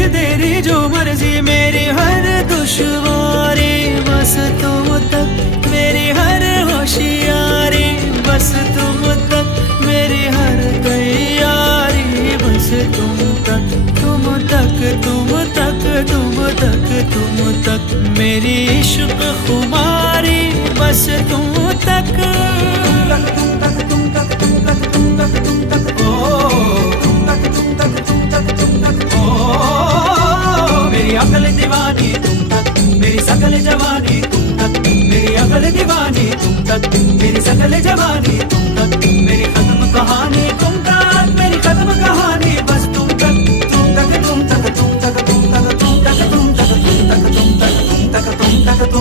फिर तेरी जो मर्जी, मेरी हर दुश्वारी बस तुम तक, मेरी हर होशियारी बस तुम तक, मेरी हर तैयारी बस तुम तक, तुम तक तुम तक तुम तक तुम तक, मेरी इश्क खुमारी बस तुम तक। मेरी अकल दीवानी तुम तक, मेरी सकल जवानी तुम तक, मेरी अकल दीवानी तुम तक, मेरी सकल जवानी